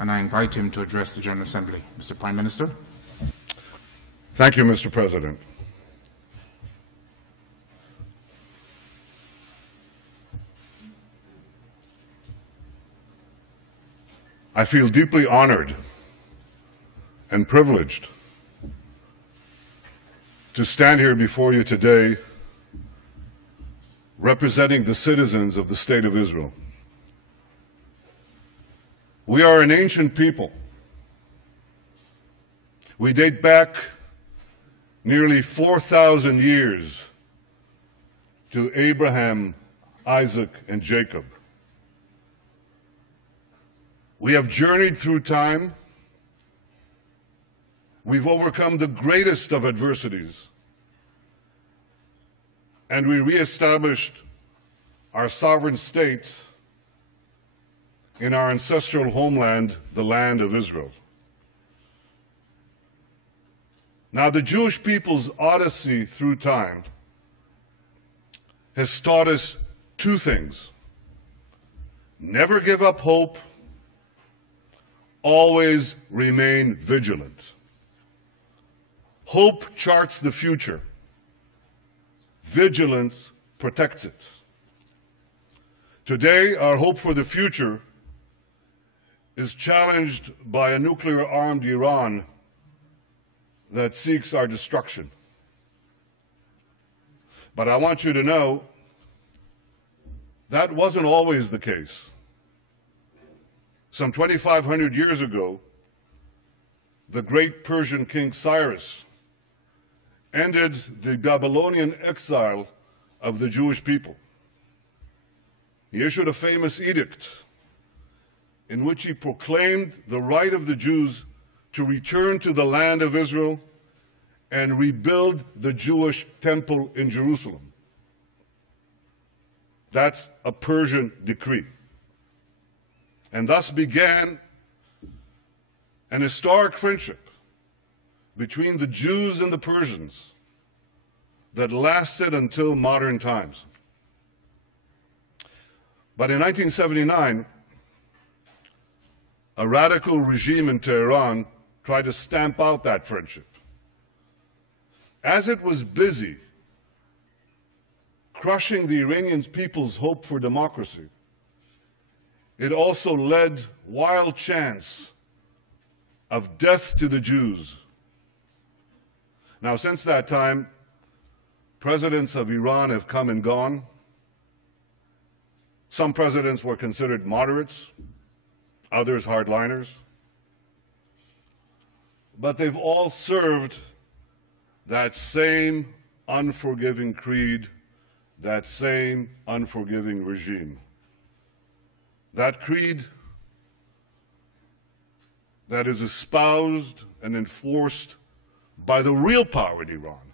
and I invite him to address the General Assembly. Mr. Prime Minister. Thank you, Mr. President. I feel deeply honored and privileged to stand here before you today representing the citizens of the State of Israel. We are an ancient people. We date back nearly 4,000 years to Abraham, Isaac, and Jacob. We have journeyed through time. We've overcome the greatest of adversities, and we reestablished our sovereign state in our ancestral homeland, the land of Israel. Now, the Jewish people's odyssey through time has taught us two things: never give up hope, always remain vigilant. Hope charts the future. Vigilance protects it. Today, our hope for the future is challenged by a nuclear-armed Iran that seeks our destruction. But I want you to know that wasn't always the case. Some 2,500 years ago, the great Persian king Cyrus ended the Babylonian exile of the Jewish people. He issued a famous edict in which he proclaimed the right of the Jews to return to the land of Israel and rebuild the Jewish temple in Jerusalem. That's a Persian decree. And thus began an historic friendship between the Jews and the Persians that lasted until modern times. But in 1979, a radical regime in Tehran tried to stamp out that friendship. As it was busy crushing the Iranian people's hope for democracy, it also led wild chants of death to the Jews. Now, since that time, presidents of Iran have come and gone. Some presidents were considered moderates, others hardliners. But they've all served that same unforgiving creed, that same unforgiving regime. That creed that is espoused and enforced by the real power in Iran,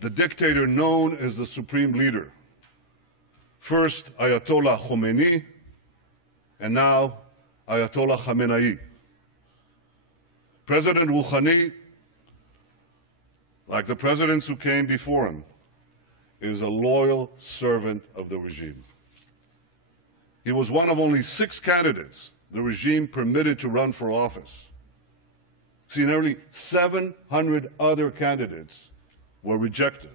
the dictator known as the supreme leader. First Ayatollah Khomeini, and now Ayatollah Khamenei. President Rohani, like the presidents who came before him, is a loyal servant of the regime. He was one of only 6 candidates the regime permitted to run for office. See, nearly 700 other candidates were rejected.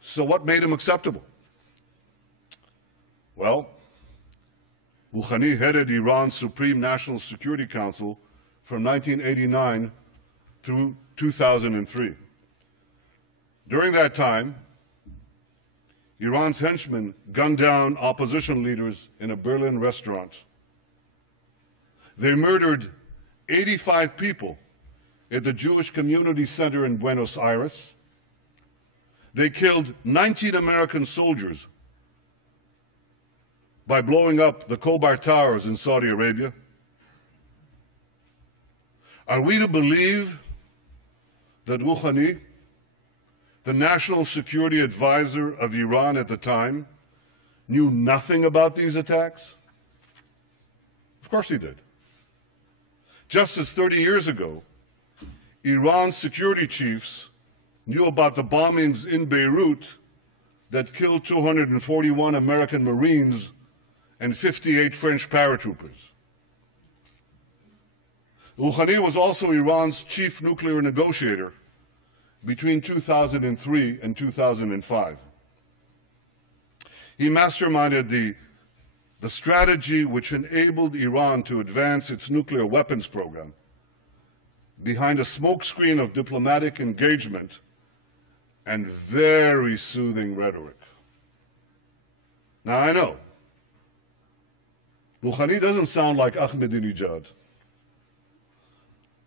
So what made him acceptable? Well, Rohani headed Iran's Supreme National Security Council from 1989 through 2003. During that time, Iran's henchmen gunned down opposition leaders in a Berlin restaurant. They murdered 85 people at the Jewish Community Center in Buenos Aires. They killed 19 American soldiers by blowing up the Khobar Towers in Saudi Arabia. Are we to believe that Rohani, the national security advisor of Iran at the time, knew nothing about these attacks? Of course he did. Just as 30 years ago, Iran's security chiefs knew about the bombings in Beirut that killed 241 American Marines and 58 French paratroopers. Rohani was also Iran's chief nuclear negotiator between 2003 and 2005. He masterminded the strategy which enabled Iran to advance its nuclear weapons program behind a smokescreen of diplomatic engagement and very soothing rhetoric. Now, I know, Rohani doesn't sound like Ahmadinejad,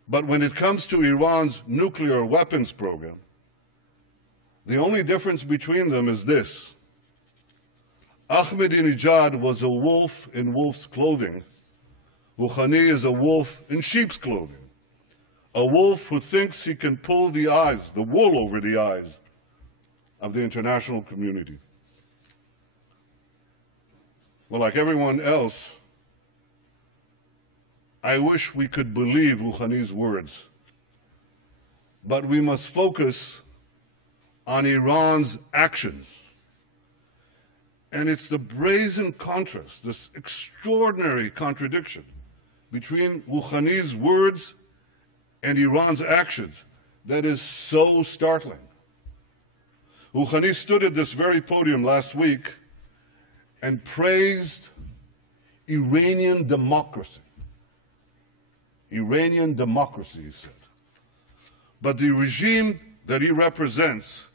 but when it comes to Iran's nuclear weapons program, the only difference between them is this. Ahmadinejad was a wolf in wolf's clothing. Rohani is a wolf in sheep's clothing. A wolf who thinks he can pull the wool over the eyes of the international community. Well, like everyone else, I wish we could believe Rohani's words, but we must focus on Iran's actions. And it's the brazen contrast, this extraordinary contradiction between Rohani's words and Iran's actions that is so startling. Rohani stood at this very podium last week and praised Iranian democracy. Iranian democracy, he said. But the regime that he represents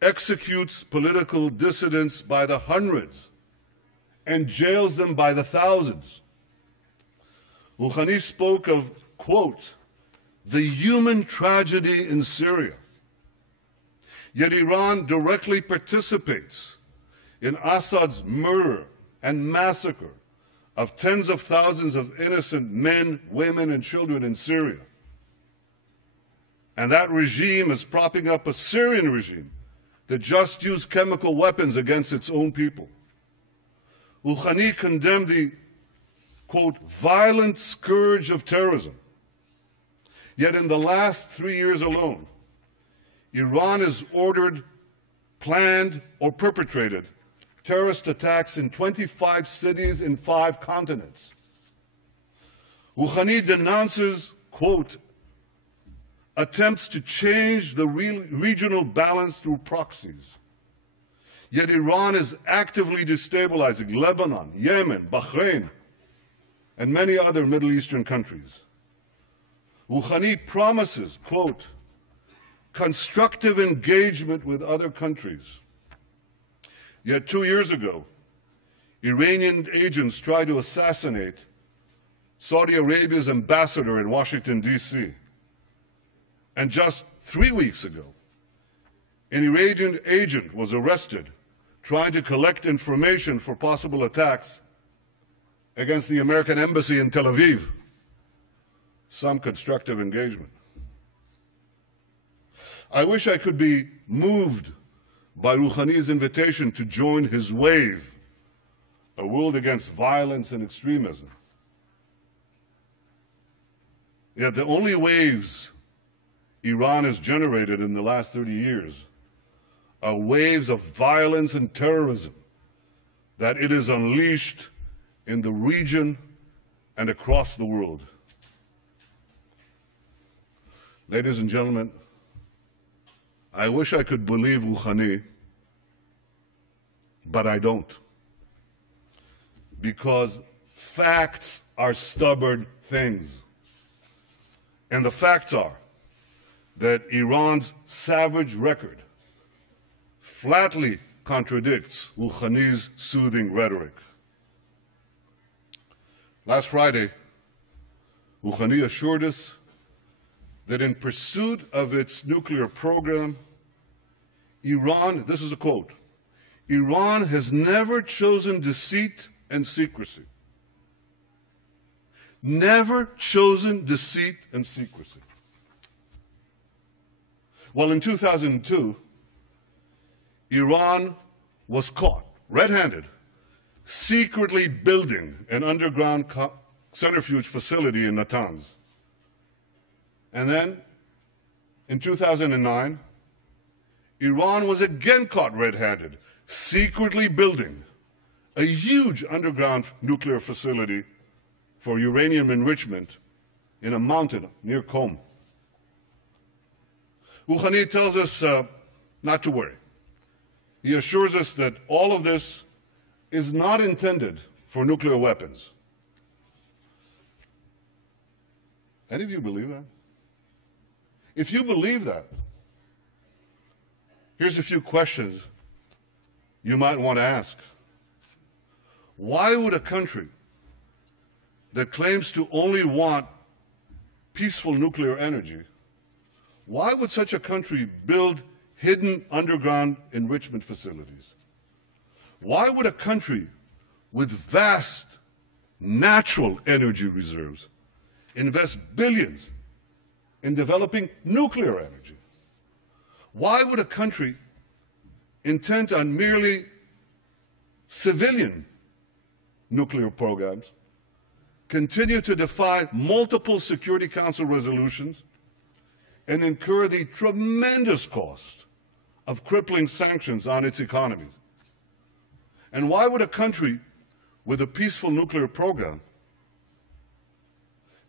executes political dissidents by the hundreds and jails them by the thousands. Rohani spoke of, quote, the human tragedy in Syria. Yet Iran directly participates in Assad's murder and massacre of tens of thousands of innocent men, women, and children in Syria. And that regime is propping up a Syrian regime that just used chemical weapons against its own people. Rohani condemned the, quote, violent scourge of terrorism. Yet in the last 3 years alone, Iran has ordered, planned, or perpetrated terrorist attacks in 25 cities in 5 continents. Rohani denounces, quote, attempts to change the regional balance through proxies. Yet Iran is actively destabilizing Lebanon, Yemen, Bahrain, and many other Middle Eastern countries. Rohani promises, quote, constructive engagement with other countries. Yet 2 years ago, Iranian agents tried to assassinate Saudi Arabia's ambassador in Washington, D.C. And just 3 weeks ago, an Iranian agent was arrested trying to collect information for possible attacks against the American embassy in Tel Aviv. Some constructive engagement. I wish I could be moved by Rohani's invitation to join his wave, a world against violence and extremism. Yet the only waves Iran has generated in the last 30 years are waves of violence and terrorism that it has unleashed in the region and across the world. Ladies and gentlemen, I wish I could believe Rohani, but I don't. Because facts are stubborn things. And the facts are that Iran's savage record flatly contradicts Rohani's soothing rhetoric. Last Friday, Rohani assured us that in pursuit of its nuclear program, Iran, this is a quote, Iran has never chosen deceit and secrecy. Never chosen deceit and secrecy. Well, in 2002, Iran was caught red-handed, secretly building an underground centrifuge facility in Natanz. And then, in 2009, Iran was again caught red-handed, secretly building a huge underground nuclear facility for uranium enrichment in a mountain near Qom. Rohani tells us not to worry. He assures us that all of this is not intended for nuclear weapons. Any of you believe that? If you believe that, here's a few questions you might want to ask. Why would a country that claims to only want peaceful nuclear energy, why would such a country build hidden underground enrichment facilities? Why would a country with vast natural energy reserves invest billions in developing nuclear energy? Why would a country intent on merely civilian nuclear programs continue to defy multiple Security Council resolutions and incur the tremendous cost of crippling sanctions on its economy? And why would a country with a peaceful nuclear program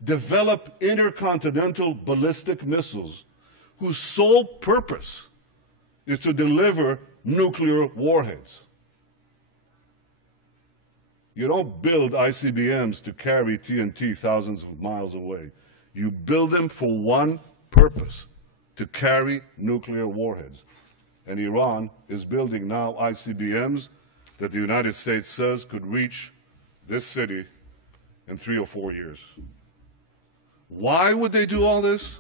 develop intercontinental ballistic missiles whose sole purpose is to deliver nuclear warheads? You don't build ICBMs to carry TNT thousands of miles away. You build them for one purpose, to carry nuclear warheads. And Iran is building now ICBMs that the United States says could reach this city in 3 or 4 years. Why would they do all this?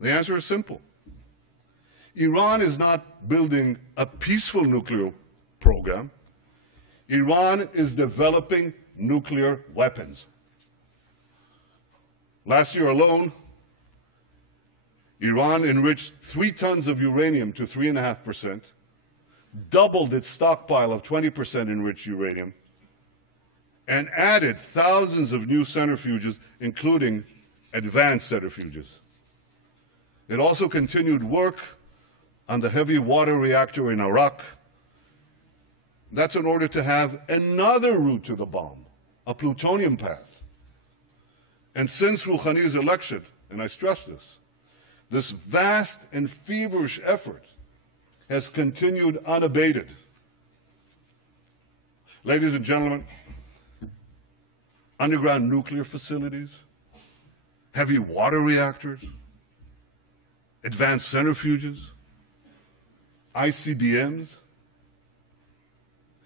The answer is simple. Iran is not building a peaceful nuclear program. Iran is developing nuclear weapons. Last year alone, Iran enriched 3 tons of uranium to 3.5%, doubled its stockpile of 20% enriched uranium, and added thousands of new centrifuges, including advanced centrifuges. It also continued work on the heavy water reactor in Iraq. That's in order to have another route to the bomb, a plutonium path. And since Rouhani's election, and I stress this vast and feverish effort has continued unabated. Ladies and gentlemen, underground nuclear facilities, heavy water reactors, advanced centrifuges, ICBMs.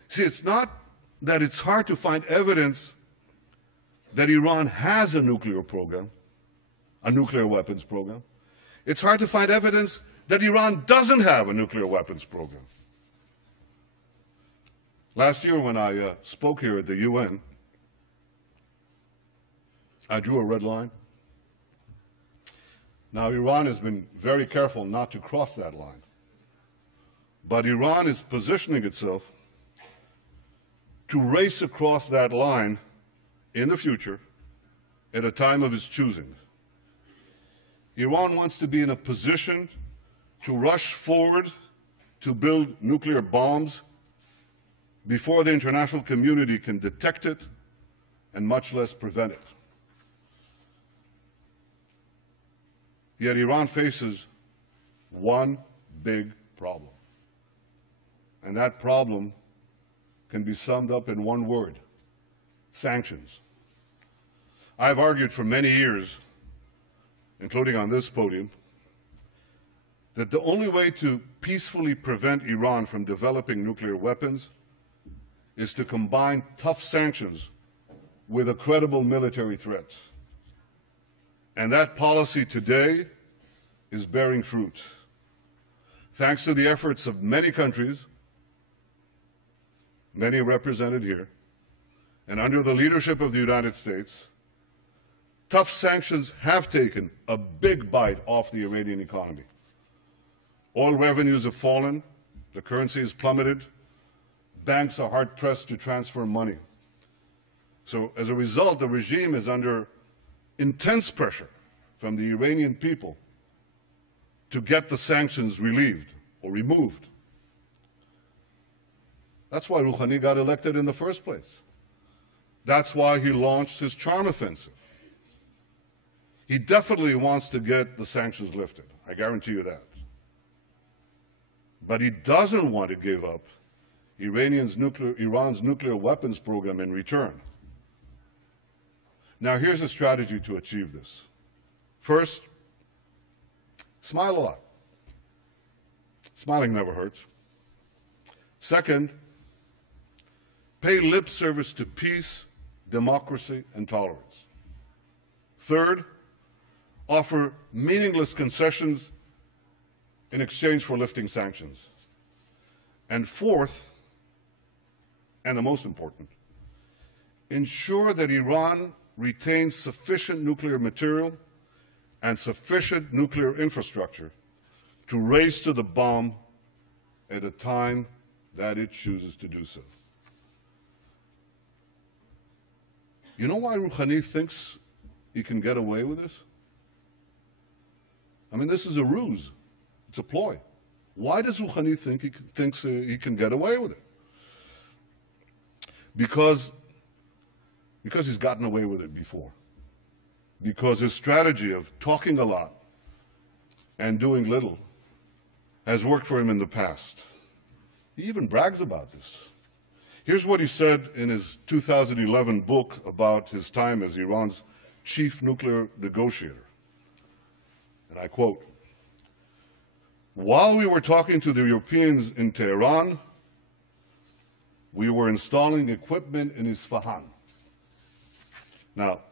See, it's not that it's hard to find evidence that Iran has a nuclear program, a nuclear weapons program. It's hard to find evidence that Iran doesn't have a nuclear weapons program. Last year when I spoke here at the UN, I drew a red line. Now, Iran has been very careful not to cross that line. But Iran is positioning itself to race across that line in the future at a time of its choosing. Iran wants to be in a position to rush forward to build nuclear bombs before the international community can detect it and much less prevent it. Yet Iran faces one big problem. And that problem can be summed up in one word: sanctions. I've argued for many years, including on this podium, that the only way to peacefully prevent Iran from developing nuclear weapons is to combine tough sanctions with a credible military threat. And that policy today is bearing fruit. Thanks to the efforts of many countries, many represented here, and under the leadership of the United States, tough sanctions have taken a big bite off the Iranian economy. Oil revenues have fallen, the currency has plummeted, banks are hard-pressed to transfer money. So as a result, the regime is under intense pressure from the Iranian people to get the sanctions relieved or removed. That's why Rouhani got elected in the first place. That's why he launched his charm offensive. He definitely wants to get the sanctions lifted. I guarantee you that. But he doesn't want to give up Iran's nuclear weapons program in return. Now, here's a strategy to achieve this. First, smile a lot. Smiling never hurts. Second, pay lip service to peace, democracy, and tolerance. Third, offer meaningless concessions in exchange for lifting sanctions. And fourth, and the most important, ensure that Iran retains sufficient nuclear material and sufficient nuclear infrastructure to race to the bomb at a time that it chooses to do so. You know why Rohani thinks he can get away with this? I mean, this is a ruse. It's a ploy. Why does Rohani think he can get away with it? Because he's gotten away with it before. Because his strategy of talking a lot and doing little has worked for him in the past. He even brags about this. Here's what he said in his 2011 book about his time as Iran's chief nuclear negotiator. And I quote, "While we were talking to the Europeans in Tehran, we were installing equipment in Isfahan." Now,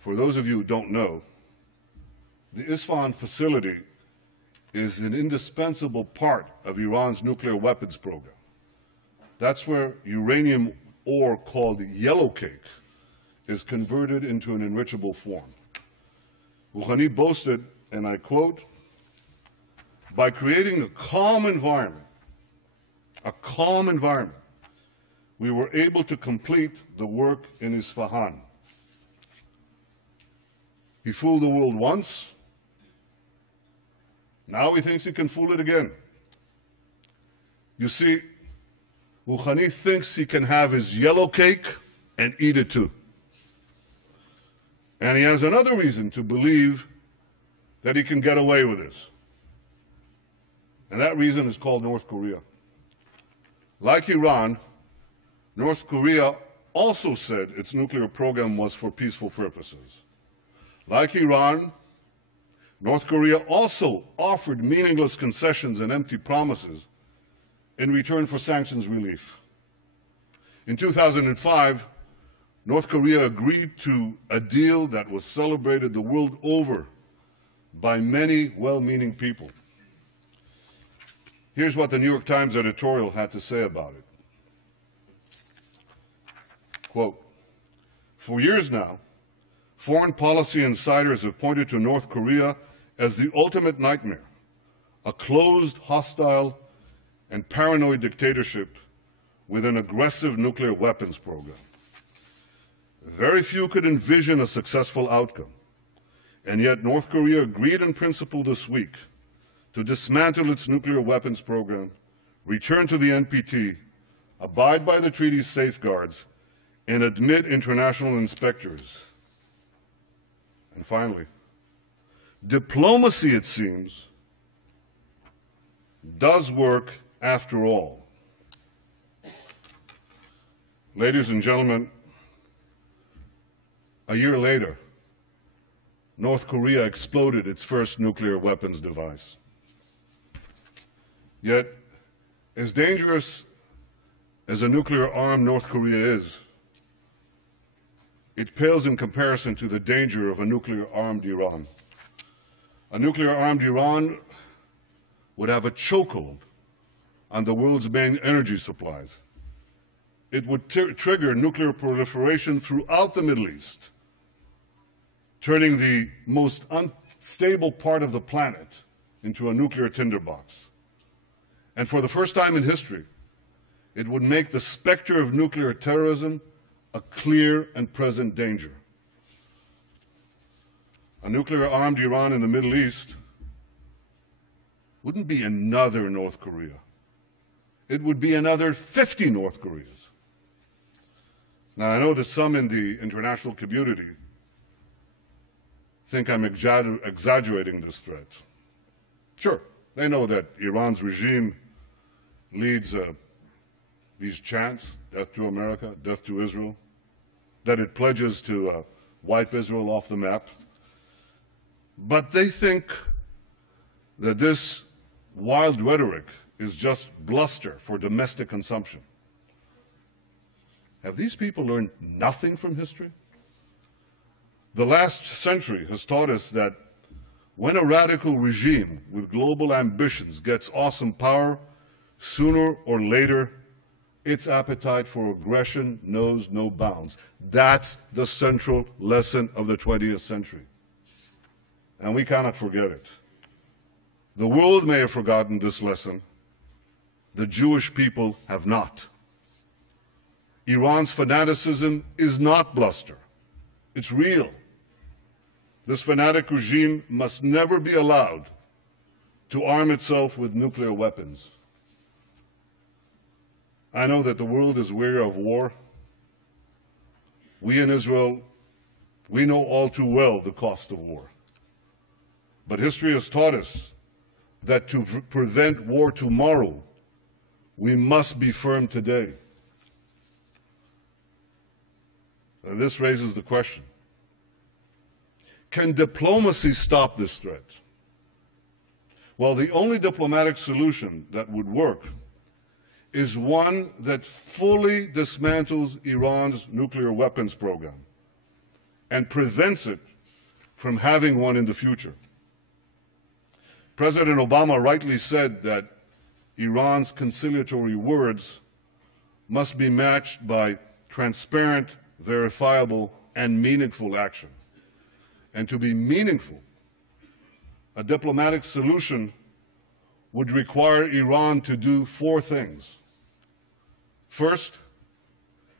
for those of you who don't know, the Isfahan facility is an indispensable part of Iran's nuclear weapons program. That's where uranium ore called yellow cake is converted into an enrichable form. Rohani boasted, and I quote, "By creating a calm environment, we were able to complete the work in Isfahan." He fooled the world once. Now he thinks he can fool it again. You see, Rohani thinks he can have his yellow cake and eat it too. And he has another reason to believe that he can get away with this. And that reason is called North Korea. Like Iran, North Korea also said its nuclear program was for peaceful purposes. Like Iran, North Korea also offered meaningless concessions and empty promises in return for sanctions relief. In 2005, North Korea agreed to a deal that was celebrated the world over by many well-meaning people. Here's what the New York Times editorial had to say about it. Quote, "For years now, foreign policy insiders have pointed to North Korea as the ultimate nightmare, a closed, hostile, and paranoid dictatorship with an aggressive nuclear weapons program. Very few could envision a successful outcome, and yet North Korea agreed in principle this week to dismantle its nuclear weapons program, return to the NPT, abide by the treaty's safeguards, and admit international inspectors. And finally, diplomacy, it seems, does work after all." Ladies and gentlemen, a year later, North Korea exploded its first nuclear weapons device. Yet, as dangerous as a nuclear-armed North Korea is, it pales in comparison to the danger of a nuclear-armed Iran. A nuclear-armed Iran would have a chokehold on the world's main energy supplies. It would trigger nuclear proliferation throughout the Middle East, turning the most unstable part of the planet into a nuclear tinderbox. And for the first time in history, it would make the specter of nuclear terrorism a clear and present danger. A nuclear-armed Iran in the Middle East wouldn't be another North Korea. It would be another 50 North Koreas. Now, I know that some in the international community think I'm exaggerating this threat. Sure, they know that Iran's regime leads these chants, death to America, death to Israel, that it pledges to wipe Israel off the map. But they think that this wild rhetoric is just bluster for domestic consumption. Have these people learned nothing from history? The last century has taught us that when a radical regime with global ambitions gets awesome power, sooner or later, its appetite for aggression knows no bounds. That's the central lesson of the 20th century. And we cannot forget it. The world may have forgotten this lesson. The Jewish people have not. Iran's fanaticism is not bluster. It's real. This fanatic regime must never be allowed to arm itself with nuclear weapons. I know that the world is weary of war. We in Israel, we know all too well the cost of war. But history has taught us that to prevent war tomorrow, we must be firm today. And this raises the question, can diplomacy stop this threat? Well, the only diplomatic solution that would work is one that fully dismantles Iran's nuclear weapons program and prevents it from having one in the future. President Obama rightly said that Iran's conciliatory words must be matched by transparent, verifiable, and meaningful action. And to be meaningful, a diplomatic solution would require Iran to do 4 things. First,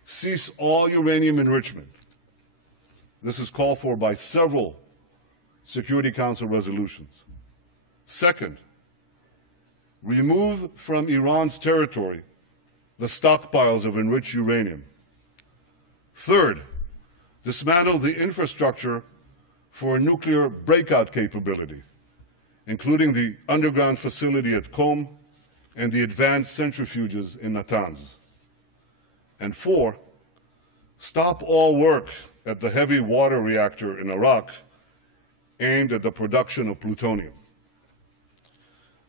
cease all uranium enrichment. This is called for by several Security Council resolutions. Second, remove from Iran's territory the stockpiles of enriched uranium. Third, dismantle the infrastructure for a nuclear breakout capability, including the underground facility at Qom and the advanced centrifuges in Natanz. And 4, stop all work at the heavy water reactor in Iraq aimed at the production of plutonium.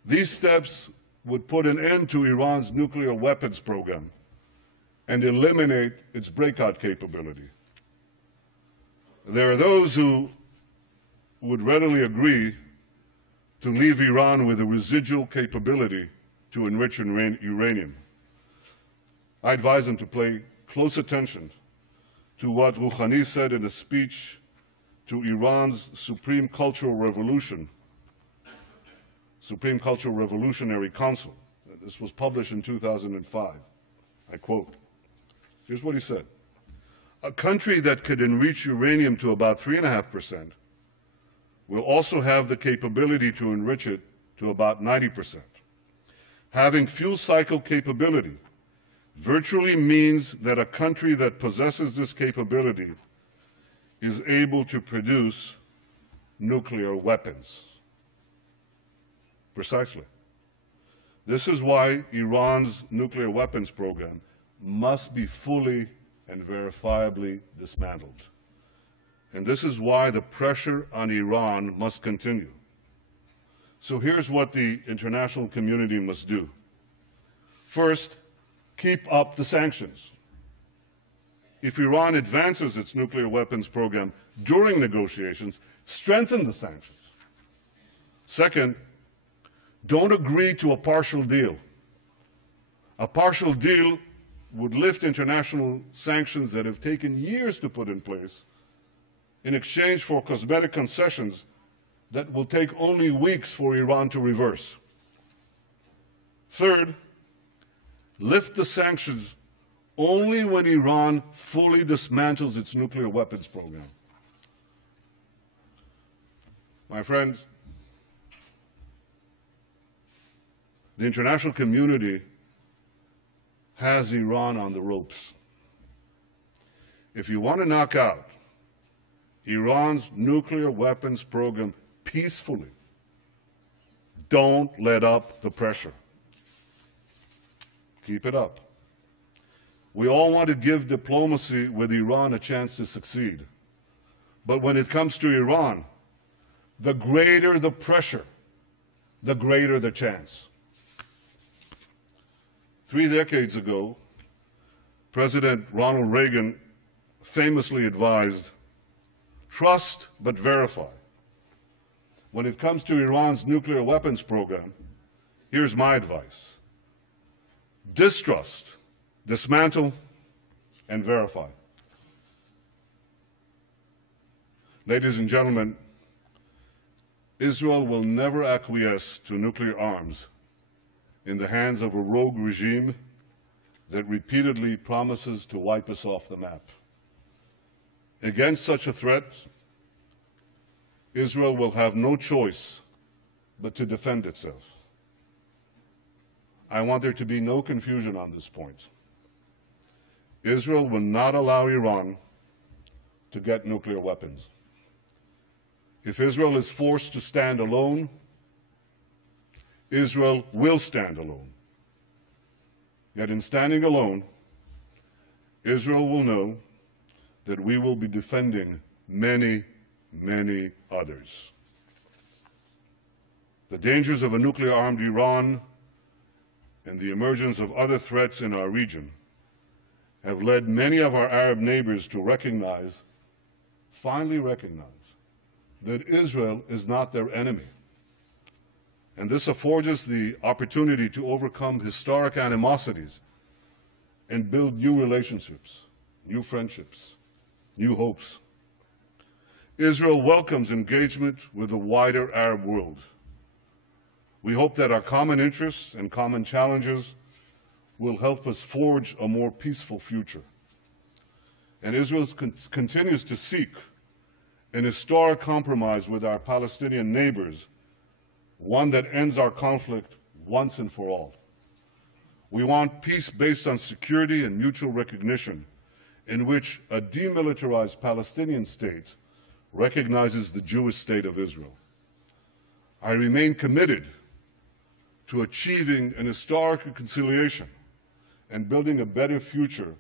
These steps would put an end to Iran's nuclear weapons program and eliminate its breakout capability. There are those who would readily agree to leave Iran with a residual capability to enrich uranium. I advise them to pay close attention to what Rohani said in a speech to Iran's Supreme Cultural Revolutionary Council. This was published in 2005. I quote, here's what he said. A country that could enrich uranium to about 3.5% will also have the capability to enrich it to about 90%. Having fuel cycle capability virtually means that a country that possesses this capability is able to produce nuclear weapons. Precisely. This is why Iran's nuclear weapons program must be fully and verifiably dismantled. And this is why the pressure on Iran must continue. So here's what the international community must do. First, keep up the sanctions. If Iran advances its nuclear weapons program during negotiations, strengthen the sanctions. Second, don't agree to a partial deal. A partial deal would lift international sanctions that have taken years to put in place in exchange for cosmetic concessions that will take only weeks for Iran to reverse. Third, lift the sanctions only when Iran fully dismantles its nuclear weapons program. My friends, the international community has Iran on the ropes. If you want to knock out Iran's nuclear weapons program peacefully. Don't let up the pressure. Keep it up. We all want to give diplomacy with Iran a chance to succeed. But when it comes to Iran, the greater the pressure, the greater the chance. 3 decades ago, President Ronald Reagan famously advised, trust but verify. When it comes to Iran's nuclear weapons program, here's my advice. Distrust, dismantle, and verify. Ladies and gentlemen, Israel will never acquiesce to nuclear arms in the hands of a rogue regime that repeatedly promises to wipe us off the map. Against such a threat, Israel will have no choice but to defend itself. I want there to be no confusion on this point. Israel will not allow Iran to get nuclear weapons. If Israel is forced to stand alone, Israel will stand alone. Yet in standing alone, Israel will know that we will be defending many, many others. The dangers of a nuclear-armed Iran and the emergence of other threats in our region have led many of our Arab neighbors to recognize, finally recognize, that Israel is not their enemy. And this affords us the opportunity to overcome historic animosities and build new relationships, new friendships, new hopes. Israel welcomes engagement with the wider Arab world. We hope that our common interests and common challenges will help us forge a more peaceful future. And Israel continues to seek an historic compromise with our Palestinian neighbors, one that ends our conflict once and for all. We want peace based on security and mutual recognition, in which a demilitarized Palestinian state recognizes the Jewish state of Israel. I remain committed to achieving an historic reconciliation and building a better future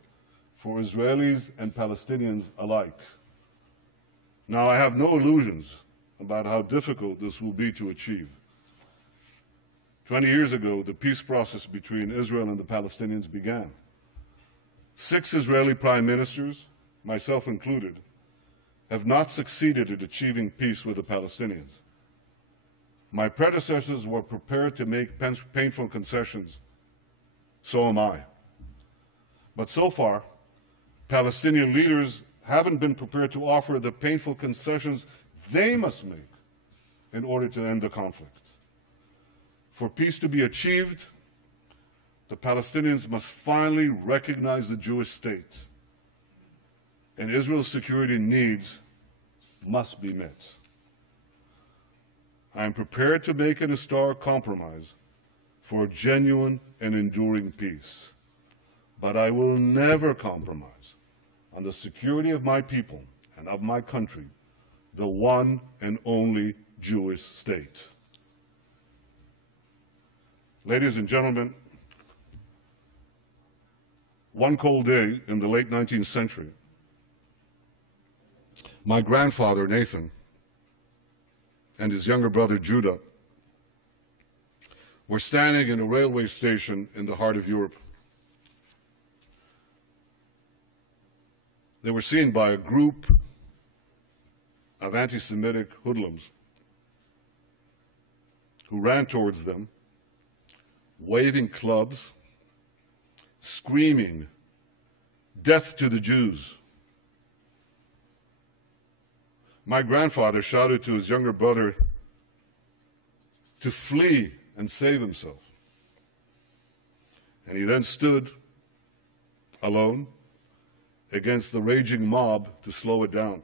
for Israelis and Palestinians alike. Now, I have no illusions about how difficult this will be to achieve. 20 years ago, the peace process between Israel and the Palestinians began. 6 Israeli prime ministers, myself included, have not succeeded at achieving peace with the Palestinians. My predecessors were prepared to make painful concessions. So am I. But so far, Palestinian leaders haven't been prepared to offer the painful concessions they must make in order to end the conflict. For peace to be achieved, the Palestinians must finally recognize the Jewish state, and Israel's security needs must be met. I am prepared to make an historic compromise for a genuine and enduring peace, but I will never compromise on the security of my people and of my country, the one and only Jewish state. Ladies and gentlemen, one cold day in the late 19th century, my grandfather, Nathan, and his younger brother, Judah, were standing in a railway station in the heart of Europe. They were seen by a group of anti-Semitic hoodlums who ran towards them, waving clubs, screaming, "Death to the Jews." My grandfather shouted to his younger brother to flee and save himself. And he then stood alone against the raging mob to slow it down.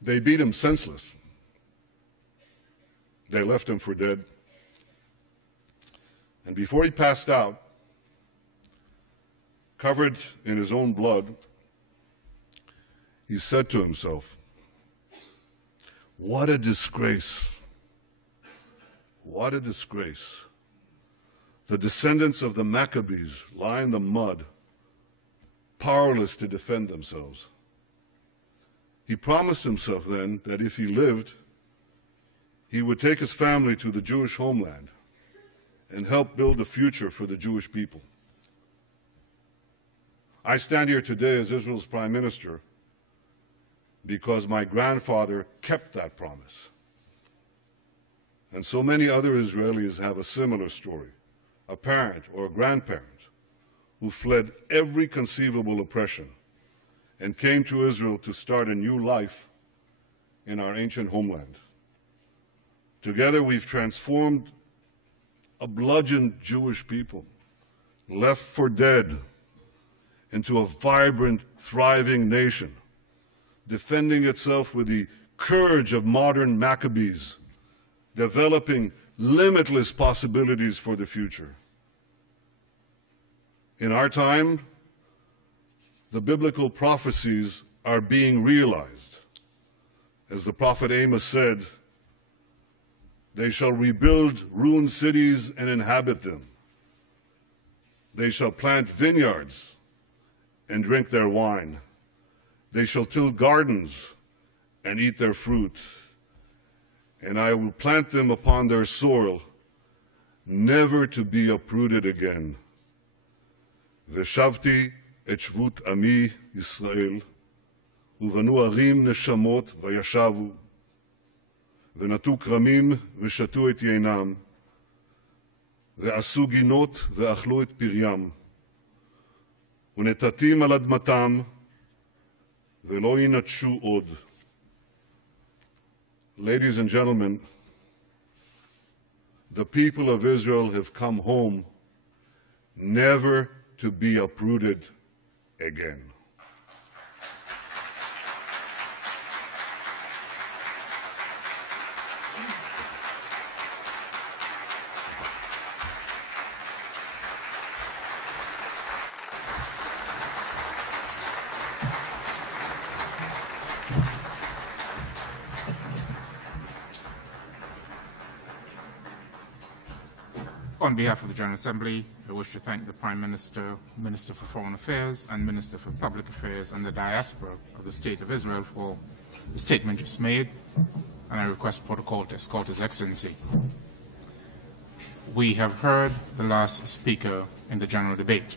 They beat him senseless. They left him for dead. And before he passed out, covered in his own blood, he said to himself, "What a disgrace! What a disgrace! The descendants of the Maccabees lie in the mud, powerless to defend themselves." He promised himself then that if he lived, he would take his family to the Jewish homeland and help build a future for the Jewish people. I stand here today as Israel's Prime Minister because my grandfather kept that promise. And so many other Israelis have a similar story, a parent or a grandparent who fled every conceivable oppression and came to Israel to start a new life in our ancient homeland. Together we've transformed a bludgeoned Jewish people, left for dead, into a vibrant, thriving nation, defending itself with the courage of modern Maccabees, developing limitless possibilities for the future. In our time, the biblical prophecies are being realized. As the prophet Amos said, "They shall rebuild ruined cities and inhabit them. They shall plant vineyards and drink their wine. They shall till gardens and eat their fruit. And I will plant them upon their soil, never to be uprooted again. Veshavti et shvut ami Yisrael, uvanu arim neshamot vayashavu, ונטו כרמים ושתו את יינם, ועשו גינות ואכלו את פריים, ונטטים על אדמתם, ולא ינטשו עוד." Ladies and gentlemen, the people of Israel have come home never to be uprooted again. On behalf of the General Assembly, I wish to thank the Prime Minister, Minister for Foreign Affairs, and Minister for Public Affairs and the diaspora of the State of Israel for the statement just made, and I request protocol to escort His Excellency. We have heard the last speaker in the general debate.